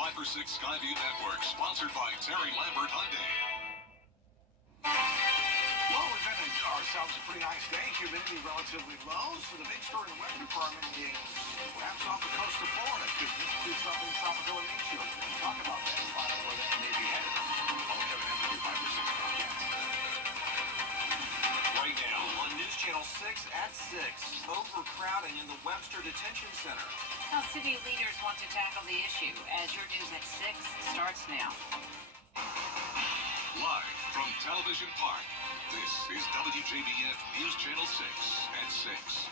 5 for 6 Skyview Network, sponsored by Terry Lambert Hyundai. Well, we've been ourselves a pretty nice day. Humidity relatively low, so the big story in the weather department is perhaps off the coast of Florida. Could this be something tropical in nature? We'll talk about that and find out where that may be headed. All Kevin Henry, 5 for 6 podcast. Right now on News Channel 6 at 6, overcrowding in the Webster Detention Center. How city leaders want to tackle the issue as your News at 6 starts now. Live from Television Park, this is WJBF News Channel 6 at 6.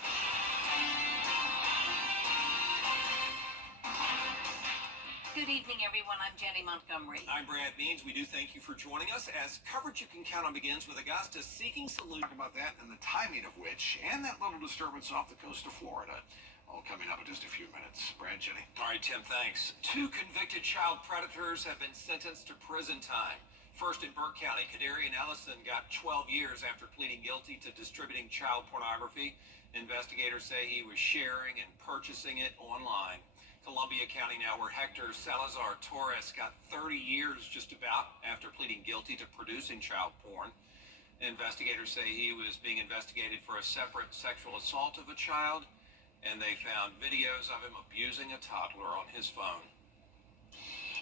Good evening, everyone. I'm Jenny Montgomery. I'm Brad Means. We do thank you for joining us as coverage you can count on begins with Augusta seeking solutions. Talk about that and the timing of which, and that little disturbance off the coast of Florida. All coming up in just a few minutes. Brad, Jenny. All right, Tim, thanks. 2 convicted child predators have been sentenced to prison time. First in Burke County, Kadarian Ellison got 12 years after pleading guilty to distributing child pornography. Investigators say he was sharing and purchasing it online. Columbia County now, where Hector Salazar Torres got 30 years just about after pleading guilty to producing child porn. Investigators say he was being investigated for a separate sexual assault of a child, and they found videos of him abusing a toddler on his phone.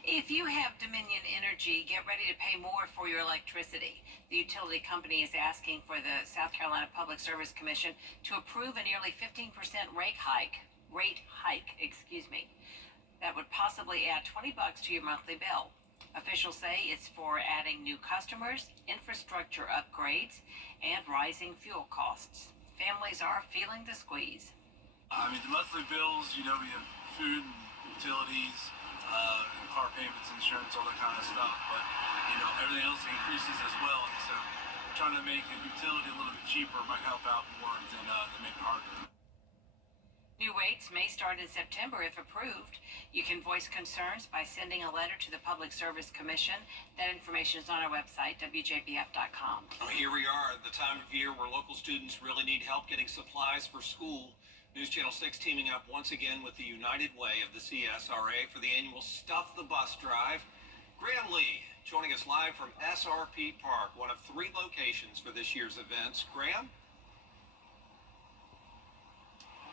If you have Dominion Energy, get ready to pay more for your electricity. The utility company is asking for the South Carolina Public Service Commission to approve a nearly 15% rate hike. That would possibly add $20 to your monthly bill. Officials say it's for adding new customers, infrastructure upgrades, and rising fuel costs. Families are feeling the squeeze. I mean, the monthly bills, we have food, utilities, car payments, insurance, all that kind of stuff. But, everything else increases as well. And so trying to make a utility a little bit cheaper might help out more than make it harder. New rates may start in September if approved. You can voice concerns by sending a letter to the Public Service Commission. That information is on our website, WJBF.com. Here we are at the time of year where local students really need help getting supplies for school. News Channel 6 teaming up once again with the United Way of the CSRA for the annual Stuff the Bus Drive. Graham Lee joining us live from SRP Park, one of 3 locations for this year's events. Graham?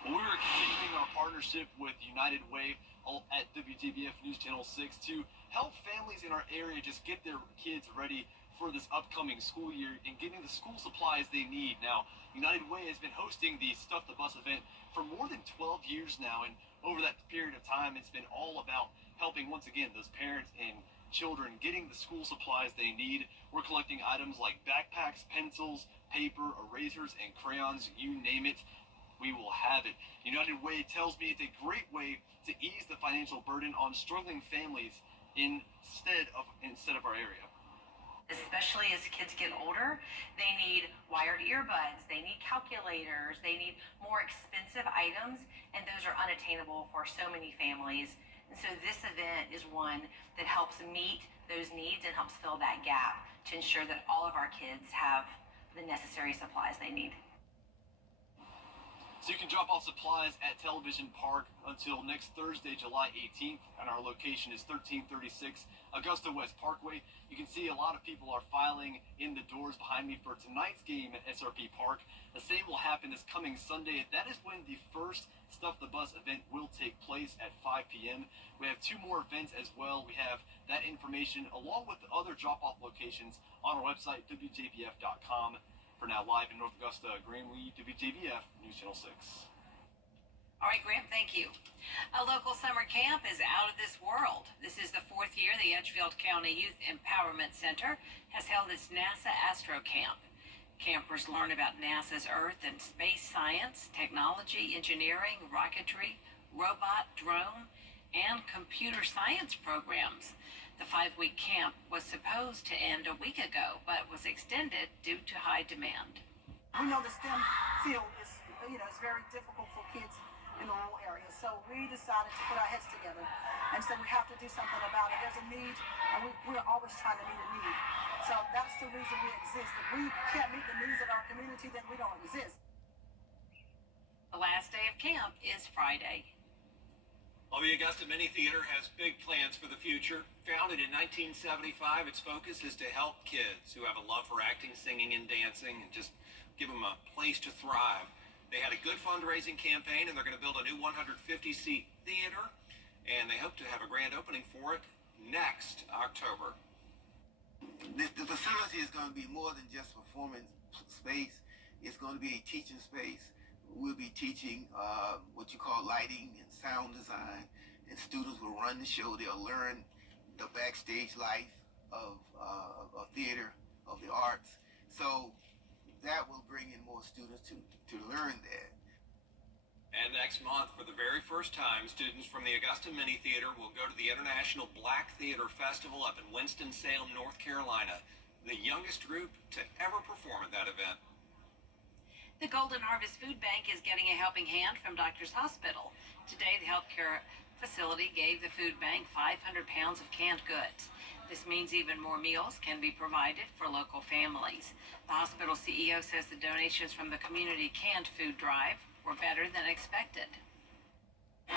Well, we are continuing our partnership with United Way at WJBF News Channel 6 to help families in our area just get their kids ready for this upcoming school year and getting the school supplies they need. Now, United Way has been hosting the Stuff the Bus event for more than 12 years now, and over that period of time, it's been all about helping, once again, those parents and children getting the school supplies they need. We're collecting items like backpacks, pencils, paper, erasers, and crayons, you name it. We will have it. United Way tells me it's a great way to ease the financial burden on struggling families instead of our area. Especially as kids get older, they need wired earbuds, they need calculators, they need more expensive items, and those are unattainable for so many families. And so this event is one that helps meet those needs and helps fill that gap to ensure that all of our kids have the necessary supplies they need. So you can drop off supplies at Television Park until next Thursday, July 18th, and our location is 1336 Augusta West Parkway. You can see a lot of people are filing in the doors behind me for tonight's game at SRP Park. The same will happen this coming Sunday. That is when the first Stuff the Bus event will take place at 5 p.m. We have 2 more events as well. We have that information along with the other drop-off locations on our website, WJBF.com. For now, live in North Augusta, Graham Lee, WJBF, News Channel 6. All right, Graham, thank you. A local summer camp is out of this world. This is the 4th year the Edgefield County Youth Empowerment Center has held its NASA Astro Camp. Campers learn about NASA's Earth and space science, technology, engineering, rocketry, robot, drone, and computer science programs. The 5-week camp was supposed to end a week ago, but was extended due to high demand. We know the STEM field is, it's very difficult for kids in the rural areas. So we decided to put our heads together and said we have to do something about it. There's a need, and we're always trying to meet a need. So that's the reason we exist. If we can't meet the needs of our community, then we don't exist. The last day of camp is Friday. Well, the Augusta Mini Theater has big plans for the future. Founded in 1975, its focus is to help kids who have a love for acting, singing, and dancing, and just give them a place to thrive. They had a good fundraising campaign, and they're going to build a new 150-seat theater, and they hope to have a grand opening for it next October. The facility is going to be more than just performance space. It's going to be a teaching space. We'll be teaching what you call lighting and sound design, and students will run the show. They'll learn the backstage life of theater, of the arts. So that will bring in more students to learn that. And next month, for the very first time, students from the Augusta Mini Theater will go to the International Black Theater Festival up in Winston-Salem, North Carolina, the youngest group to ever perform at that event. The Golden Harvest Food Bank is getting a helping hand from Doctors Hospital. Today, the healthcare facility gave the food bank 500 pounds of canned goods. This means even more meals can be provided for local families. The hospital CEO says the donations from the community canned food drive were better than expected.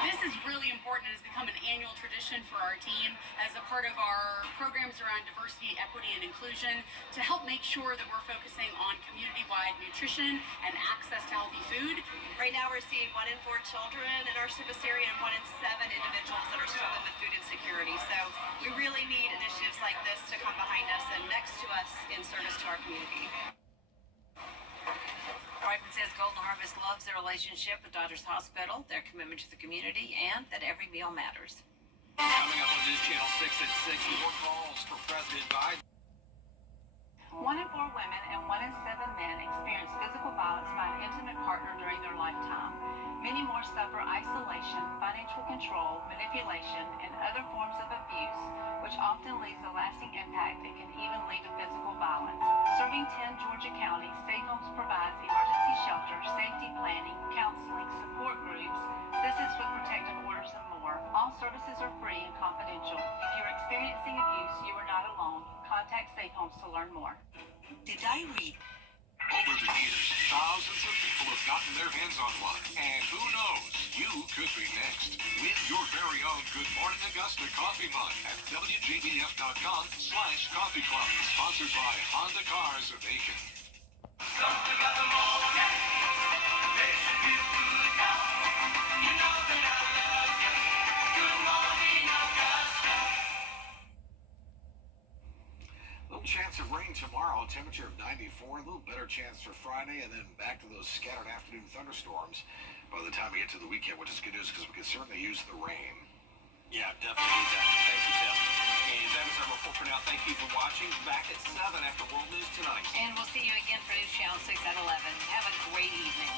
This is really important. It has become an annual tradition for our team as a part of our programs around diversity, equity, and inclusion to help make sure that we're focusing on community-wide nutrition and access to healthy food. Right now we're seeing 1 in 4 children in our service area and 1 in 7 individuals that are struggling with food insecurity. So we really need initiatives like this to come behind us and next to us in service to our community. Wyman says Golden Harvest loves their relationship with Doctors Hospital, their commitment to the community, and that every meal matters. Coming up on News Channel 6 at 6, more calls for President Biden. 1 in 4 women and 1 in 7 men experience physical violence by an intimate partner during their lifetime. Many more suffer isolation, financial control, manipulation, and other forms of abuse, which often leaves a lasting impact and can even lead to physical violence. Serving 10 Georgia counties, Safe Homes provides emergency shelter, safety planning, counseling, support groups, assistance with protective orders, and more. All services are free and confidential. If you're experiencing abuse, you are not alone. Contact Safe Homes to learn more. Did I read? Over the years, thousands of people have gotten their hands on one. And who knows, you could be next. Win your very own Good Morning Augusta coffee mug at WJBF.com/coffee club. Sponsored by Honda Cars of Aiken. Something about the morning, makes you feel good now. You know that I love you. Good morning, Augusta. Little chance of rain tomorrow, temperature of 94, a little better chance for Friday, and then back to those scattered afternoon thunderstorms by the time we get to the weekend, which is good news because we can certainly use the rain. Yeah, definitely need that. Thank you, Tim. And that is our report for now. Thank you for watching. Back at 7 after World News Tonight. And we'll see you again for News Channel 6 at 11. Have a great evening.